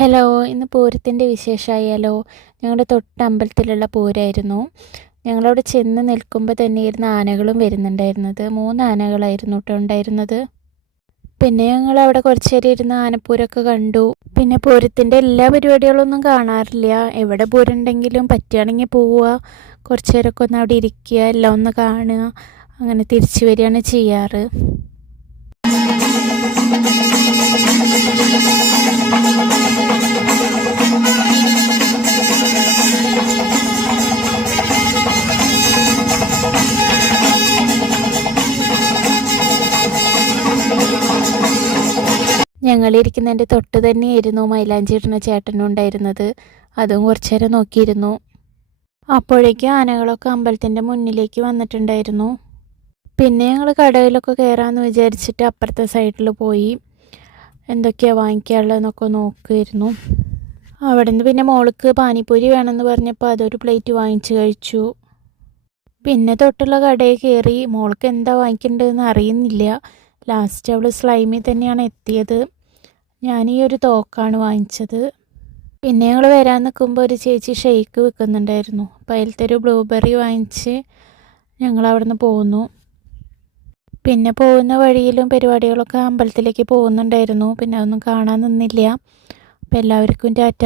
Hello, ഇന്ന് പൂരത്തിൻ്റെ വിശേഷമായാലോ? ഞങ്ങളുടെ തൊട്ടമ്പലത്തിലുള്ള പൂരമായിരുന്നു. ഞങ്ങളവിടെ ചെന്ന് നിൽക്കുമ്പോൾ തന്നെയായിരുന്നു ആനകളും വരുന്നുണ്ടായിരുന്നത്. 3 ആനകളായിരുന്നു കേട്ടോ ഉണ്ടായിരുന്നത്. പിന്നെ ഞങ്ങളവിടെ കുറച്ച് നേരം ഇരുന്ന് ആനപ്പൂരമൊക്കെ കണ്ടു. പിന്നെ പൂരത്തിൻ്റെ എല്ലാ പരിപാടികളൊന്നും കാണാറില്ല. എവിടെ പൂരം ഉണ്ടെങ്കിലും പറ്റുകയാണെങ്കിൽ പോവുക, കുറച്ച് നേരമൊക്കെ ഒന്ന് അവിടെ ഇരിക്കുക, എല്ലാം ഒന്ന് കാണുക, അങ്ങനെ തിരിച്ചു വരികയാണ് ചെയ്യാറ്. ഞങ്ങളിരിക്കുന്നതിൻ്റെ തൊട്ട് തന്നെയായിരുന്നു മൈലാഞ്ചി ഇടുന്ന ചേട്ടനും ഉണ്ടായിരുന്നത്. അതും കുറച്ചു നേരം നോക്കിയിരുന്നു. അപ്പോഴേക്കും ആനകളൊക്കെ അമ്പലത്തിൻ്റെ മുന്നിലേക്ക് വന്നിട്ടുണ്ടായിരുന്നു. പിന്നെ ഞങ്ങൾ കടയിലൊക്കെ കയറാമെന്ന് വിചാരിച്ചിട്ട് അപ്പുറത്തെ സൈഡിൽ പോയി എന്തൊക്കെയാണ് വാങ്ങിക്കാനുള്ളതെന്നൊക്കെ നോക്കുമായിരുന്നു. അവിടെ നിന്ന് പിന്നെ മോൾക്ക് പാനിപ്പൂരി വേണമെന്ന് പറഞ്ഞപ്പോൾ അതൊരു പ്ലേറ്റ് വാങ്ങിച്ച് കഴിച്ചു. പിന്നെ തൊട്ടുള്ള കടയിൽ കയറി. മോൾക്ക് എന്താ വാങ്ങിക്കേണ്ടതെന്ന് അറിയുന്നില്ല. ലാസ്റ്റ് അവൾ സ്ലൈമിൽ തന്നെയാണ് എത്തിയത്. ഞാൻ ഈ ഒരു തോക്കാണ് വാങ്ങിച്ചത്. പിന്നെ ഞങ്ങൾ വരാൻ നിൽക്കുമ്പോൾ ഒരു ചേച്ചി ഷെയ്ക്ക് വിൽക്കുന്നുണ്ടായിരുന്നു. അപ്പോൾ അതിലത്തെ ഒരു ബ്ലൂബെറി വാങ്ങിച്ച് ഞങ്ങൾ അവിടെ നിന്ന് പോന്നു. പിന്നെ പോകുന്ന വഴിയിലും പരിപാടികളൊക്കെ അമ്പലത്തിലേക്ക് പോകുന്നുണ്ടായിരുന്നു. പിന്നെ അതൊന്നും കാണാൻ നിന്നില്ല. അപ്പോൾ എല്ലാവർക്കും ടാറ്റ.